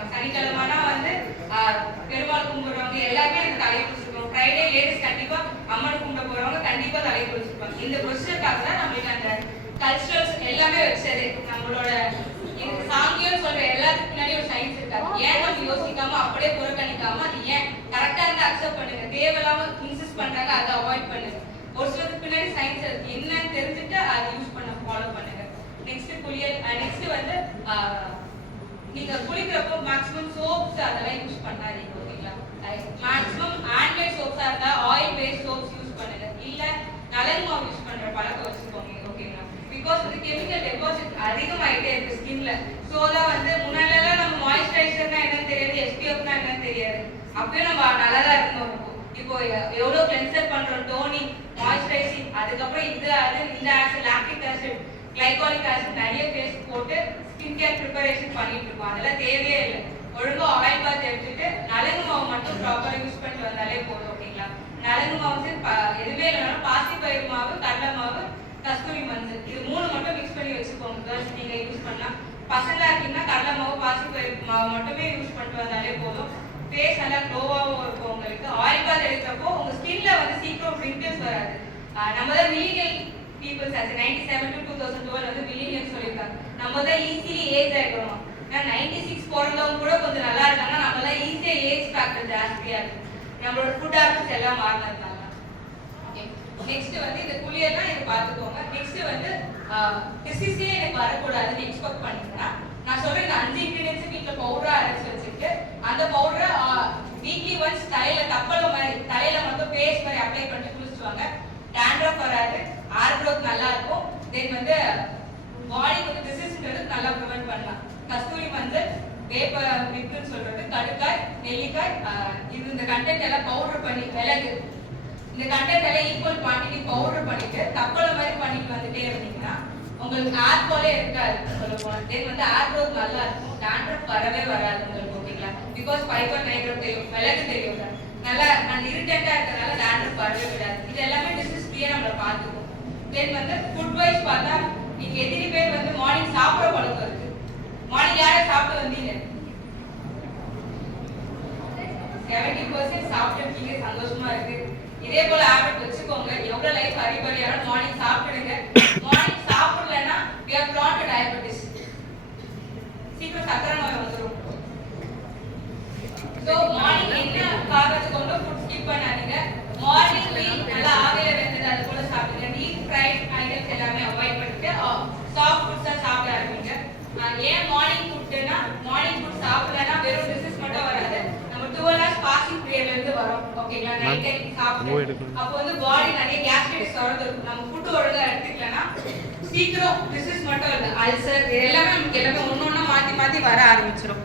இருப்பாங்க. சனிக்கிழமைனா வந்து பெருமாள் கும்பிடுறவங்க எல்லாருமே அந்த தலையை குளிச்சிருப்பாங்க. ஃப்ரைடே லேடிஸ் கண்டிப்பா அம்மன் கும்பிட போறவங்க கண்டிப்பா தலையை குளிச்சிருப்பாங்க. இந்த ப்ரொசீஜருக்காக தான் நம்மளுக்கு அந்த கல்ச்சரல்ஸ் எல்லாமே வச்சது. நம்மளோட சாங்கியம் சொல்ற எல்லாத்துக்கு பின்னாடி ஒரு சயின்ஸ் இருக்காது. ஏன் நம்ம யோசிக்காம அப்படியே புறக்கணிக்காம அது ஏன் கரெக்டா இருந்தா அக்செப்ட் பண்ணுங்க, தேவையில்லாம இன்சிஸ்ட் பண்றாங்க அதை அவாய்ட் பண்ணுங்க. ஒரு சிலருக்கு பின்னாடி சயின்ஸ் இருக்கு, என்னன்னு தெரிஞ்சுட்டு அதை யூஸ் பண்ண ஃபாலோ பண்ணுங்க. நெக்ஸ்ட் குளியல். நெக்ஸ்ட் வந்து நீங்க குளிக்கிறப்போ மேக்ஸிமம் சோப்ஸ் அதெல்லாம் யூஸ் பண்ணாதீங்க. ஓகேங்களா? மேக்ஸிமம் ஆன்லைன் சோப்ஸா இருந்தா ஆயில் பேஸ்ட் சோப்ஸ் யூஸ் பண்ணுங்க. இல்ல நலங்கு மாவு யூஸ் பண்ற பழக்கம் வச்சுக்கோங்க. ஓகேங்களா? பிகாஸ் வந்து கெமிக்கல் டெபாசிட் அதிகமாயிட்டே இருக்கு ஸ்கின்ல. சோ தான் வந்து முன்னாடிலாம் நம்ம மாய்ஸ்சரைசர்னா என்னன்னு தெரியாது, எஸ்பிஎஃப்னா என்னன்னு தெரியாது. அப்பயும் நம்ம நல்லதா இருந்தோம். இப்போ எவ்வளவு கிளென்சர் பண்றோம், டோனிங், மாய்ஸ்சரைசிங், அதுக்கப்புறம் இது அது இந்த acid, lactic acid, glycolic acid நிறைய பேஸ்ட் போட்டு ஸ்கின் கேர் ப்ரிப்பரேஷன் பண்ணிட்டு இருக்கோம். அதெல்லாம் தேவையே இல்லை. ஒழுங்கா ஆயில் பாத் எடுத்துட்டு நலங்கு மாவு மட்டும் ப்ராப்பரா யூஸ் பண்ணிட்டு வந்தாலே போதும். ஓகேங்களா? நலங்கு மாவு எதுவுமே இல்லைனாலும் பாசிப்பயிறு மாவு, கடலை மாவு, கஸ்தூரி மஞ்சள், இது மூணு மட்டும் மிக்ஸ் பண்ணி வச்சுக்கோங்க. கேர்ள்ஸ் நீங்க யூஸ் பண்ணலாம். பசங்களா இருக்கீங்கன்னா கடலை மாவு, பாசிப்பயிறு மாவு மட்டுமே யூஸ் பண்ணிட்டு வந்தாலே போதும். ஃபேஸ் நல்லா க்ளோவாகவும் இருக்கும். உங்களுக்கு ஆயில் பாத் எடுக்கிறப்போ உங்க ஸ்கின்ல வந்து சீக்கிரம் ரிங்கிள்ஸ் வராது. நம்ம தான் மில்லினியல் பீப்புள்ஸ் ஆச்சு 97 to 2012 வந்து மில்லினியல் சொல்லியிருக்காங்க. நம்ம தான் ஈஸிலி ஏஜ் ஆகிடுவோம். 96 பிறந்தவங்க கூட கொஞ்சம் நல்லா இருக்காங்க. நம்ம தான் ஈஸியா ஏஜ் ஃபேக்டர் ஜாஸ்தியா இருக்கு. நம்மளோட ஃபுட் ஹேபிட்ஸ் எல்லாம் மாறினதுனால. நெக்ஸ்ட் வந்து இந்த குளியெல்லாம் இது பார்த்துக்கோங்க. நெக்ஸ்ட் வந்து டிசீஸே எனக்கு வரக்கூடாதுன்னு எக்ஸ்பெக்ட் பண்ணிங்கன்னா நான் சொல்றேன், இந்த 5 இன்கிரியன்ஸ் வீட்டில் பவுடரா அரைச்சி வச்சுட்டு அந்த பவுடரை வீக்லி ஒன்ஸ் தலையில தப்பல மாதிரி தலையில மட்டும் பேஸ்ட் மாதிரி அப்ளை பண்ணிட்டு குளிச்சுவாங்க. டேண்ட்ரஃப் வராது, ஹேர் க்ரோத் நல்லா இருக்கும். தென் வந்து பாடி வந்து டிசீஸ்ன்றது நல்லா ப்ரிவென்ட் பண்ணலாம். கஸ்தூரி மஞ்சள், வேப்ப வித்துன்னு சொல்றது, கடுக்காய், நெல்லிக்காய், இது இந்த கண்டென்ட் எல்லாம் பவுடர் பண்ணி, மிளகு, இந்த கண்டென்ட் எல்லாம் ஈக்குவல் குவான்டிட்டி பவுடர் பண்ணிட்டு தப்பல மாதிரி பண்ணிட்டு வந்துட்டே இருந்தீங்கன்னா உங்களுக்கு ஹேர் ஃபாலே இருக்காது. சொல்ல போனா தென் வந்து ஹேர் க்ரோத் நல்லா இருக்கும். டேண்ட்ரஃப் வரவே வராது உங்களுக்கு. ஓகேங்களா? பிகாஸ் ஃபைபர் நைட்ரேட் தெரியும், மிளகு தெரியும், நல்லா அந்த இரிட்டேட்டா இருக்கிறதுனால டேண்ட்ரஃப் வரவே விடாது. இது எல்லாமே டிசீஸ் ஃப்ரீயா நம்மள பார்த்துக்கும். தென் வந்து ஃபுட் வைஸ் பார்த்தா நீங்க எத்தனை பேர் வந்து மார்னிங் சாப்பிட பழக்கம் இருக்கு? மார்னிங் யாரை சாப்பிட்டு வந்தீங்க? 70% சாப்பிட்டுருக்கீங்க, சந்தோஷமா இருக்கு. இதே போல ஹேபிட் வச்சுக்கோங்க. எவ்வளவு லைஃப் அறிபறியாலும் மார்னிங் சாப்பிடுங்க. மார்னிங் சாப்பிடலன்னா we are prone to diabetes. சீக்கிரம் சக்கரை நோய் வந்துடும். சோ மார்னிங் என்ன காரணத்தை கொண்டு ஃபுட் ஸ்கிப் பண்ணாதீங்க. மார்னிங் மீல் நல்லா ஆவியில வெந்தது அது போல சாப்பிடுங்க. டீப் ஃப்ரைட் ஐட்டம்ஸ் எல்லாமே அவாய்ட் பண்ணிட்டு சாஃப்ட் ஃபுட்ஸா சாப்பிட ஆரம்பிங்க. ஏன் மார்னிங் ஃபுட்னா மார்னிங் ஃபுட் சாப்பிடலன்னா வெறும் டிசீஸ் மட்டும் வராது, நம்ம 12 hours ஃபாஸ்டிங் பீரியட்ல இருந்து வரோம். ஓகேங்களா? நைட் டைம் சாப்பிட்டு அப்போ வந்து பாடி நிறைய கேஸ்ட்ரைட்டிஸ் வரதுக்கு நம்ம ஃபுட் ஒழுங்கா எடுத்துக்கலன்னா சீக்கிரம் டிசீஸ் மட்டும் இல்லை, அல்சர் எல்லாமே நமக்கு எல்லாமே ஒன்னொன்னா மாத்தி மாத்தி வர ஆரம்பிச்சிடும்.